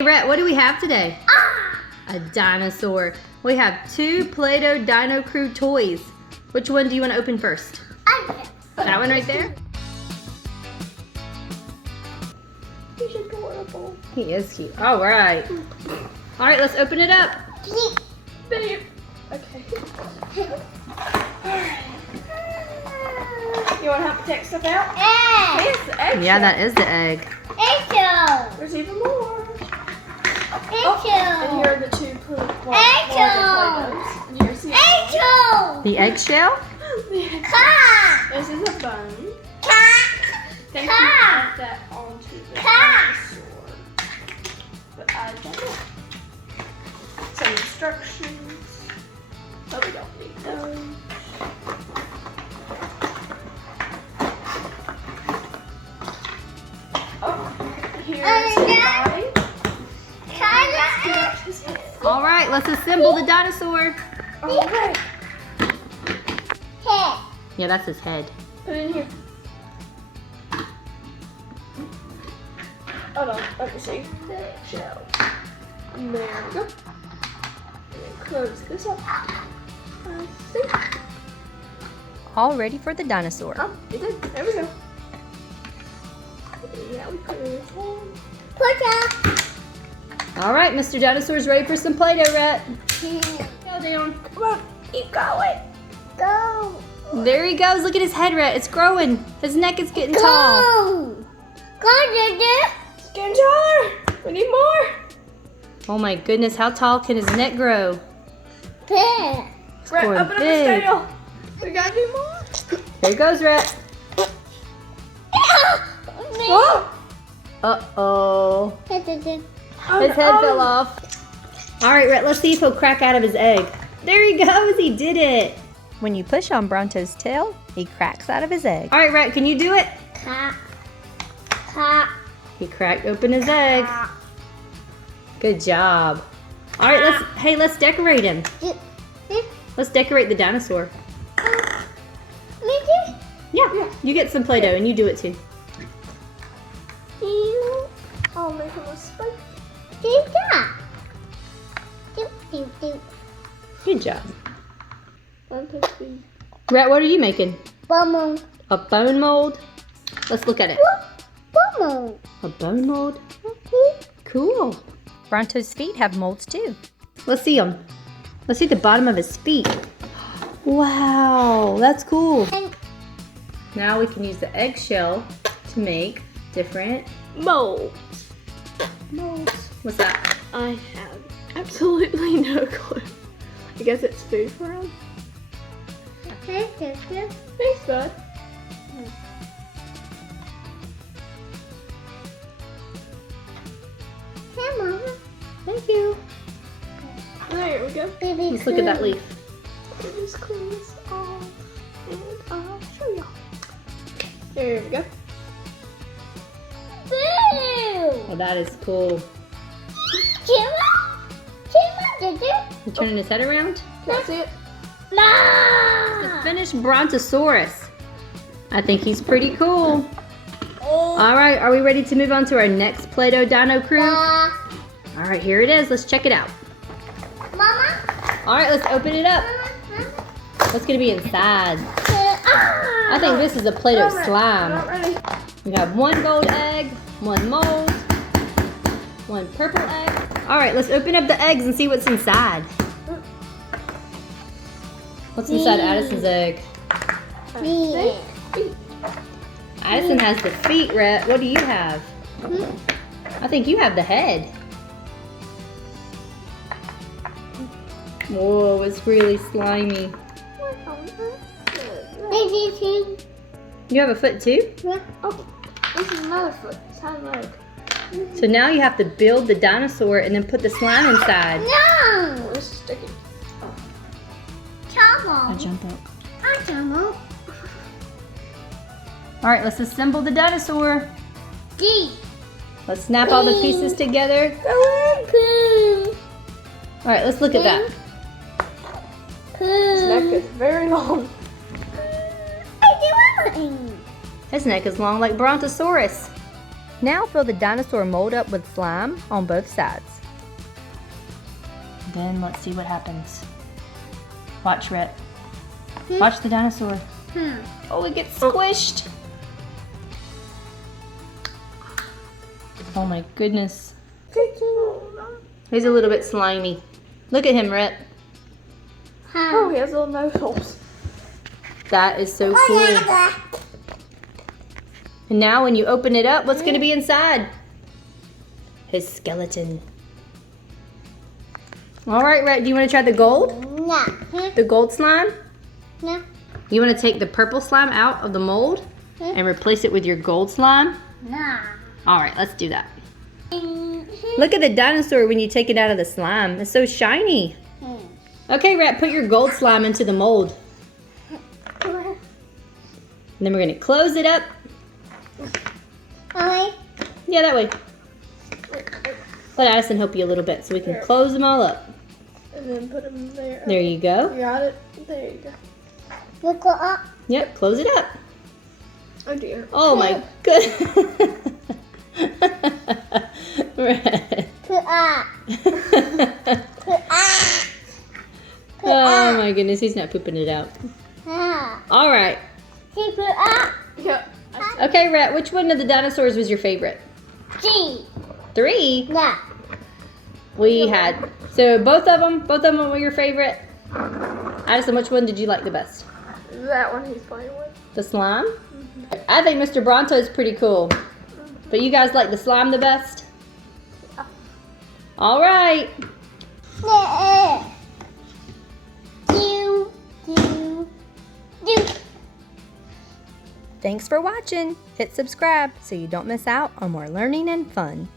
Hey Rhett, what do we have today? A dinosaur. We have 2 Play-Doh Dino Crew toys. Which one do you want to open first? That one right there? He's adorable. He is cute. All right. All right, let's open it up. Babe. Okay. Alright. You want to help me take stuff out? Hey, it's the egg Yeah, shell. that is the egg. There's even more. And here are the 2 Play-Dohs. And here's the The eggshell? This is a bone. Thank you add that onto the dinosaur. But I don't know. Some instructions. But we don't need those. Oh, here's the body. All right, let's assemble the dinosaur. Okay. Yeah, that's his head. Put it in here. Hold on, let me see. The eggshell. There we go. And then close this up. See? All ready for the dinosaur. Oh, it did. There we go. Yeah, we put it in. All right, Mr. Dinosaur's ready for some Play-Doh, Rhett. Go down. Come on, keep going. Go. There he goes. Look at his head, Rhett. It's growing. His neck is getting tall. It's getting taller. We need more. Oh my goodness, how tall can his neck grow? Right, growing open up big. his tail. We gotta do more. There he goes, Rhett. Whoa. Uh-oh. Oh, His head fell off. All right, Rhett, let's see if he'll crack out of his egg. There he goes. He did it. When you push on Bronto's tail, he cracks out of his egg. All right, Rhett, can you do it? He cracked open his egg. Good job. All right, let's decorate him. Let's decorate the dinosaur. Yeah, you get some Play-Doh and you do it too. I'll make him a spike. Good job. 1, 2, 3. Rhett, what are you making? A bone mold? Let's look at it. A bone mold? Cool. Bronto's feet have molds too. Let's see them. Let's see the bottom of his feet. Wow, that's cool. Now we can use the eggshell to make different Molds. What's that? I have absolutely no clue. I guess it's food for him. Thanks, bud. Thank you. There we go. Let's look at that leaf. Let me just clean this off and I'll show y'all. There we go. Oh, that is cool. You turning his head around? That's it. The finished Brontosaurus. I think he's pretty cool. All right, are we ready to move on to our next Play-Doh Dino Crew? All right, here it is. Let's check it out. All right, let's open it up. What's gonna be inside? I think this is a Play-Doh Not slime. ready. We have 1 gold egg, 1 mold, 1 purple egg. All right, let's open up the eggs and see what's inside. What's inside Addison's egg? Addison has the feet, Rhett. What do you have? I think you have the head. Whoa, it's really slimy. You have a foot too? Oh, this is another foot. It's hind leg. So now you have to build the dinosaur and then put the slime inside. Oh, this is sticky. I jump up. All right, let's assemble the dinosaur. Let's snap all the pieces together. All right, let's look at that. His neck is very long. His neck is long like Brontosaurus. Now fill the dinosaur mold up with slime on both sides. Then let's see what happens. Watch, Rhett. Watch the dinosaur. Oh, it gets squished. Oh my goodness. He's a little bit slimy. Look at him, Rhett. Oh, he has little nose holes. That is so cool. And now when you open it up, what's going to be inside? His skeleton. All right, Rhett, do you want to try the gold? No. The gold slime? No. You want to take the purple slime out of the mold and replace it with your gold slime? No. All right, let's do that. Look at the dinosaur when you take it out of the slime. It's so shiny. Okay, Rhett, put your gold slime into the mold. And then we're going to close it up. Yeah, that way. Let Addison help you a little bit so we can close them all up. And then put them there. There you go. You got it? There you go. Look up. Yep, close it up. Oh dear. Oh my goodness. Rhett. Put up. Put up. Oh my goodness, he's not pooping it out. All right. He put up. Yeah. Okay, Rhett, which one of the dinosaurs was your favorite? G. 3? No. We had, so both of them were your favorite? Addison, which one did you like the best? That one he's playing with. The slime? I think Mr. Bronto is pretty cool. But you guys like the slime the best? All right. Do. Do. Do. Thanks for watching. Hit subscribe so you don't miss out on more learning and fun.